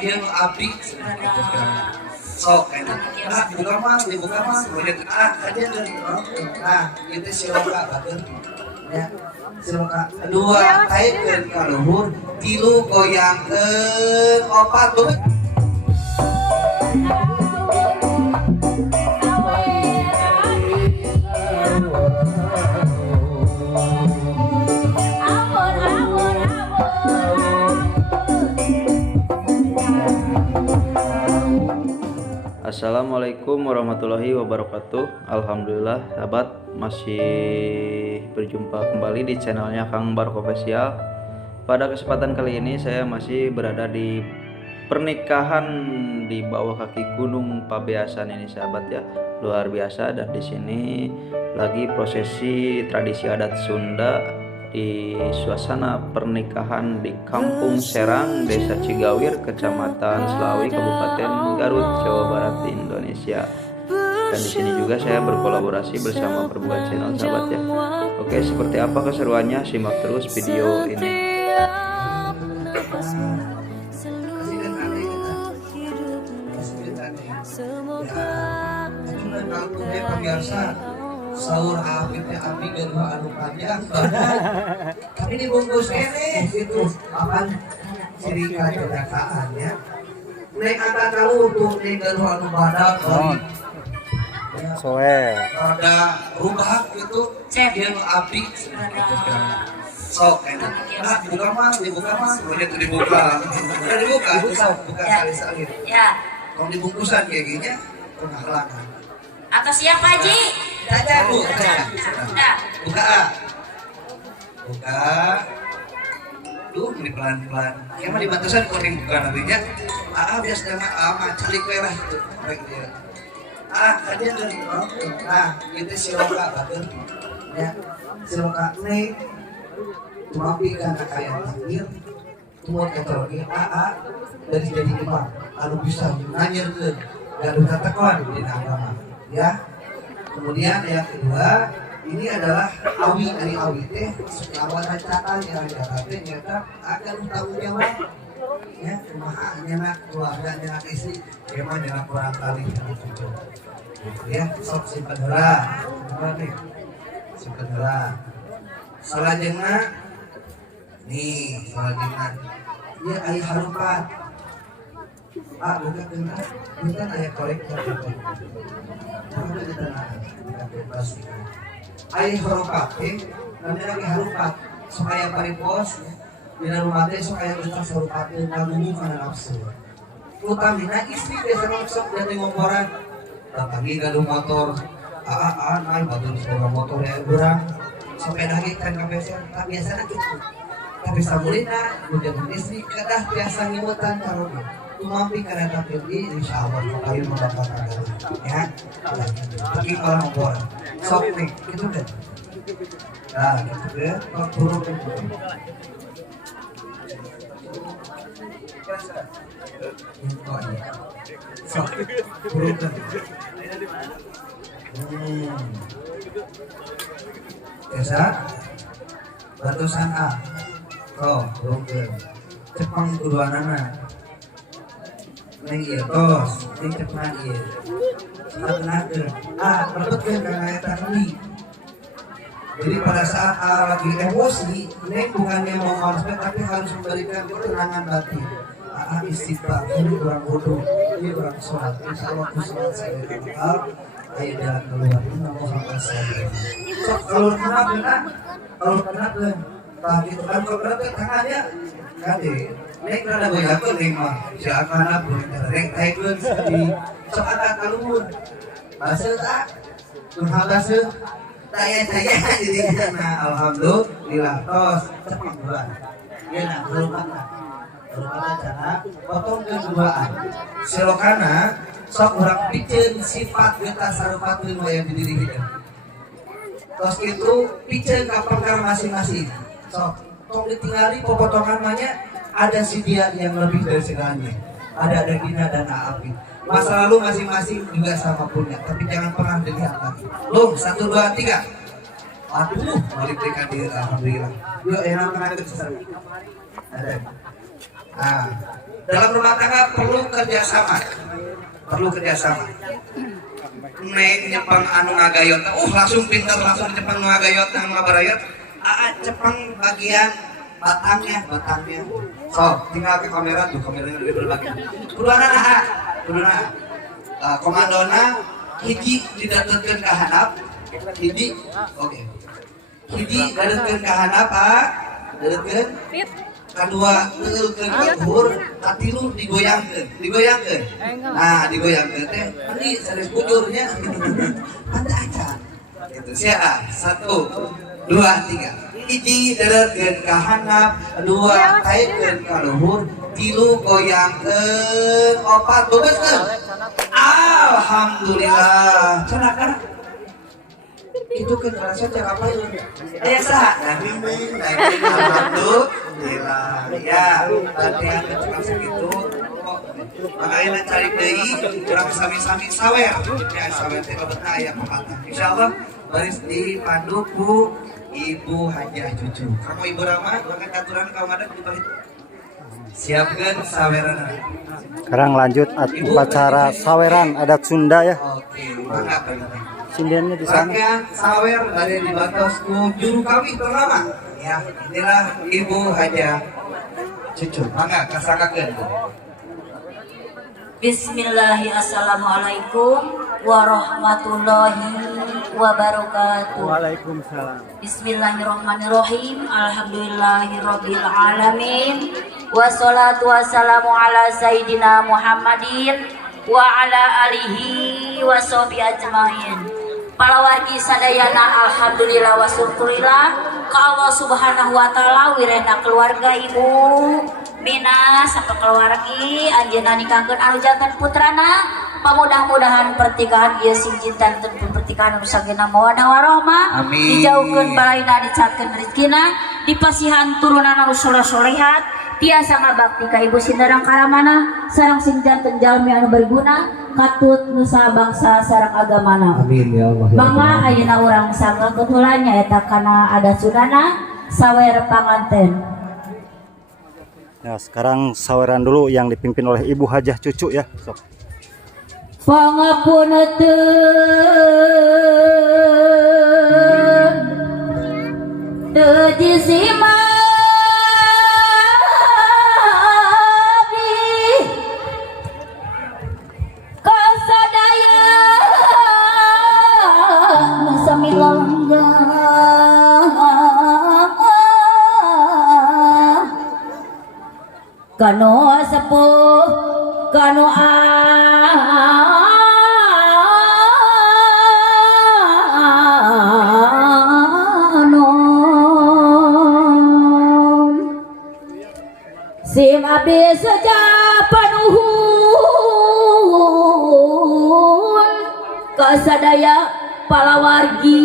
dia abdi sok kayaknya buka mah banyak aja nah itu siloka batur ya siloka dua taikeun ka luhur tilu goyangkeun opat beut Assalamualaikum warahmatullahi wabarakatuh. Alhamdulillah sahabat masih berjumpa kembali di channelnya Kang Barok Official. Pada kesempatan kali ini saya masih berada di pernikahan di bawah kaki Gunung Pabeasan ini sahabat ya. Luar biasa, dan di sini lagi prosesi tradisi adat Sunda di suasana pernikahan di Kampung Serang, Desa Cigawir, Kecamatan Selawi, Kabupaten Garut, Jawa Barat, Indonesia. Dan di sini juga saya berkolaborasi bersama Perbuatan Channel sahabat ya. Oke, seperti apa keseruannya? Simak terus video ini. sahur abidnya abdi kedua anu panjang tapi dibungkus ini gitu akan ciri kejakaan ya naik angka kalau untuk naik kedua anu badak Soe ada rubah gitu dia abdi sok enak buka mah banyak dibuka sekali Ya. kalau dibungkusan kayak gini penghalangan Atau siap Pak Haji? Buka. Duh, ini pelan-pelan. Yang mah di batasan kuning buka nantinya. Biasanya calik merah itu. Baik dia. Aja dari nah, itu siloka batur. Ya, siloka nih. Tumapi kana kaya takdir. Tumor ketologi dari jadi imam. Anu bisa nanyerkeun gaduh tatakon di agama. Ya, kemudian yang kedua ini adalah awi dari awi teh awal rancatan yang ada ternyata akan tanggung jawab ya kumaha nyenak keluarga nyenak istri emang nyenak orang kali ya sok simpen heula nih simpen heula salajengna nih salajengna ya aya harupat bukan benar bukan ayat kolektor ayat harupat nanti lagi harupat supaya paripos di rumah teh supaya ustaz harupat ngagunggu kana nafsu utamina istri biasa maksud dari ngomporan datangin gaduh motor naik batur seorang motor yang kurang sepeda kan tak biasa gitu tapi samulina udah istri kedah biasa ngimutan karunya tumampi karena tapi insya Allah kalian mendapatkan ya pergi kalau ngobrol sok nih gitu kan nah gitu kan kok buruk itu sok buruk kan biasa batusan buruk kan Jepang kedua nana neng iya tos, neng cepna iya setelah merebutkan karena eta ini jadi pada saat lagi emosi neng bukannya mau maafkan tapi harus memberikan ketenangan batin istighfar, ini kurang bodoh ini kurang sholat, insya Allah aku sholat saya bakal ayo jalan keluar ini Muhammad SAW sok kalau kena nah gitu kan kalau kena tangannya kade nek rada boyakeun ning mah siakana pun rek taikeun di sok angkat ka luhur baseuh tak kumaha baseuh daya jadi nah alhamdulillah tos cepet bulan ieu nah harupana cara potong keduaan silokana sok urang piceun sifat getas sarupatkeun wayah di diri hideung tos kitu piceun ka perkara masing-masing sok tong ditinggali popotongan manya ada si dia yang lebih dari segalanya ada Dina dan Aapi masa lalu masing-masing juga sama punya tapi jangan pernah dilihat lagi 1, 2, 3 aduh balik dekat dia alhamdulillah yuk enak kena kesana ada Nah, dalam rumah tangga perlu kerjasama. Neng nyepang anu ngagayot, langsung pintar, langsung nyepang ngagayot, anu ngabarayot. Cepang bagian batangnya. So, tinggal ke kameranya lebih berbagi. Kuduna komandona hiji didatengkeun ka handap, hiji oke. Hiji datengkeun ka handap, datengkeun. Kedua teukeun ka luhur, katilu digoyangkeun. Nah, digoyangkeun teh ini sanes bujurnya. Anda aja. Gitu. Sia, 1 2 3. Hiji datengkeun ka handap, dua taikeun ka luhur, tilu goyangkeun, opat bebeuskeun. Alhamdulillah. Cenah kan? Itu kan rasa cara apa itu? Saha? Alhamdulillah. Ya, latihan cuma segitu. Makanya cari deui urang sami-sami sawer. Ya, sawer teh babetna aya pepatah. Insyaallah baris dipandu ku Ibu Hajah Cucu. Kamu Ibu Rama, bahkan aturan kaum adat di balik. Siapkan saweran. Sekarang lanjut upacara saweran adat Sunda ya. Oke, mangga Pak. Sindiannya di sana. Rangkaian sawer dari dibantos ku juru kami terlama. Ya, inilah Ibu Hajah Cucu. Mangga kasakakeun. Bismillahirrahmanirrahim. Assalamualaikum warahmatullahi wabarakatuh. Waalaikumsalam. Bismillahirrahmanirrahim. Alhamdulillahirabbil alamin. Wassalatu wassalamu ala sayyidina Muhammadin wa ala alihi washabihi ajmain. Para wargi sadayana alhamdulillah wa syukurillah ka Allah Subhanahu wa taala wirena keluarga Ibu Mina sampai keluargi anjeunna nikahkeun anu janten putrana. Pamudah-mudahan pertikahan ieu sing jinten teu pertikahan anu sagena mawaddah warahmah. Dijauhkeun balaina, dicakeun rezekina, dipasihan turunan anu soleh-solehat, tiasa ngabakti ka ibu sindarang karamana sareng sing janten jalmi anu berguna katut nusa bangsa sareng agamana. Amin ya Allah. Mangga ayeuna urang sangga ketulan nyaeta kana adat Sundana sawer panganten. Ya, sekarang saweran dulu yang dipimpin oleh Ibu Hajah Cucu ya. Sok. Pangapunten teu jisima kasadaya samilangga kanu sepuh kanu sim abdi sajapanuhun kasadaya palawargi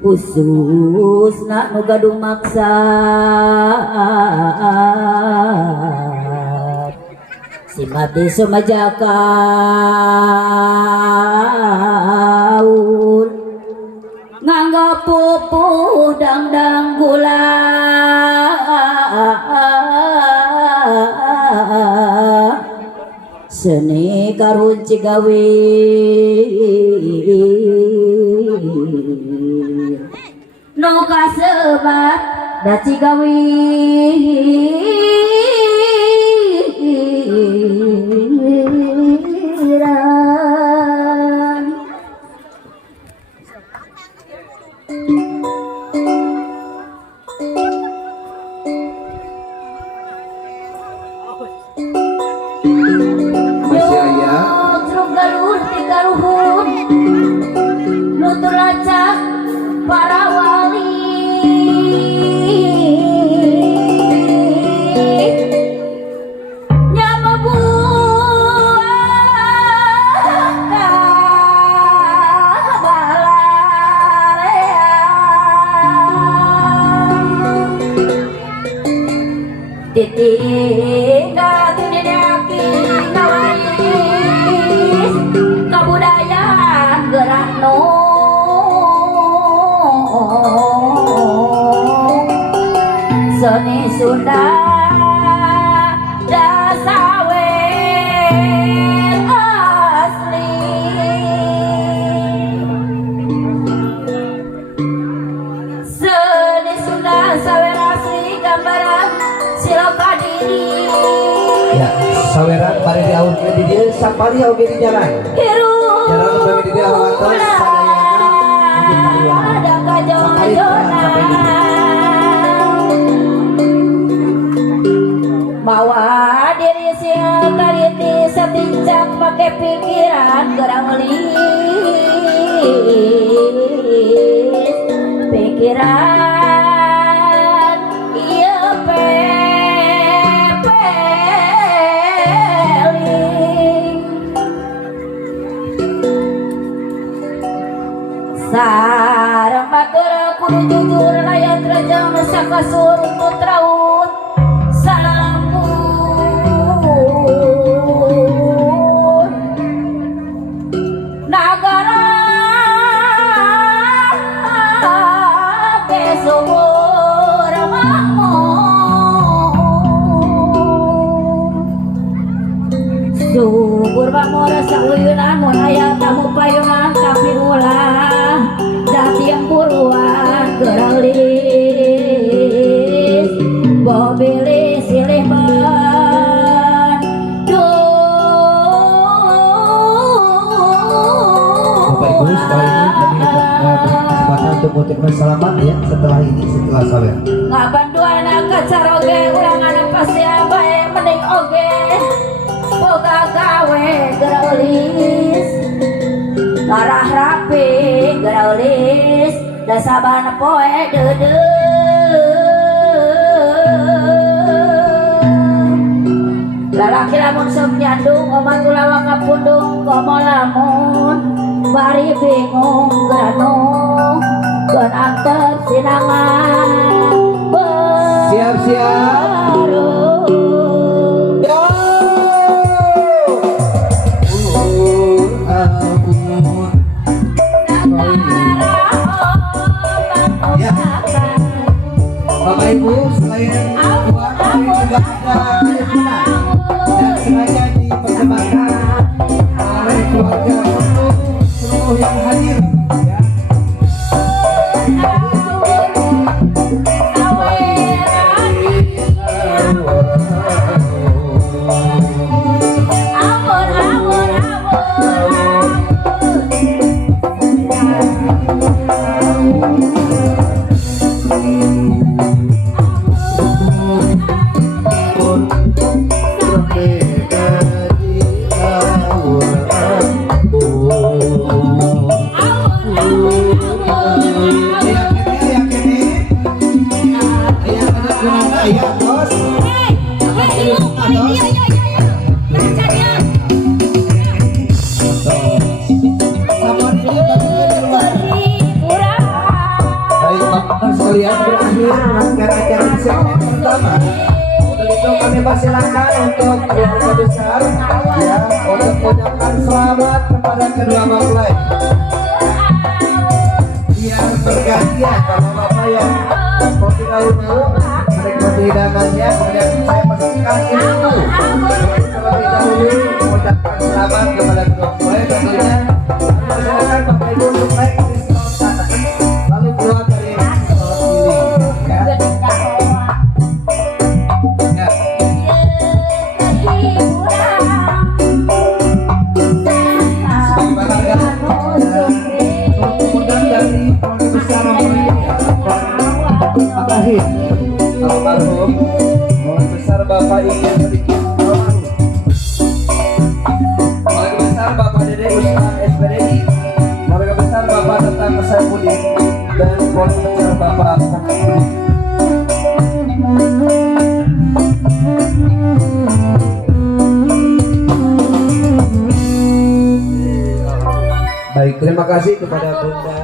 khususna nu gadung maksad sim abdi sumajakaun nganggo pupuh dangdang gula seni karunci gawe nu kasebat da cigawi Masih aya galur tiga luhur nutur lacak para wali nyama ditinggal dineki ngawais kabudayaan gerak no seni Sunda dasawer asli. Seni Sunda sawer asli gambaran siloka diri. Ya, saweran bari diaurkeun di dieu sapari oge di jalan. Hirup Jalan bari di dieu hawantos sadayana ada kajona bawa diri sia kariti setincak make pikiran gerang lis pikiran ieu pepeling sareng batur kudu jujur layat rejang sakasur putraut salampun nagara kesubur subur makmur sauyunan mun aya tamu payungan tapi ulah dati yang buruan gelis bobili silih Bapak Ibu, setelah ini kami kesempatan untuk mengucapkan selamat ya setelah sawer. ngaban dua anak kacar oge urang anak pasti abae mending oge boga gawe gelis larah rapi gelis da sabana poe dede lalaki lamun sok nyandung omat ulawa kapundung komo lamun bari bingung geranung keun antep sinangan Siap-siap. Bapak Ibu, selain buat kami juga ada kejutan dan sengaja dipersembahkan oleh keluarga untuk seluruh yang hadir ya. Sekalian berakhir rangkaian acara di segmen pertama. Untuk itu kami persilakan untuk keluarga besar ya untuk mengucapkan selamat kepada kedua mempelai. Biar bergantian kalau bapak yang seperti dahulu menikmati hidangannya, kemudian saya pastikan ibu terlebih dahulu mengucapkan selamat kepada kedua mempelai. Tentunya persilakan bapak ibu untuk naik di stol kanan lalu keluar dari almarhum Mulai besar Bapak Ingin sedikit Mulai besar Bapak Dede Usman SPDI, Mulai besar Bapak Tetang Kesaipudin, dan mulai besar Bapak Baik, terima kasih kepada Bunda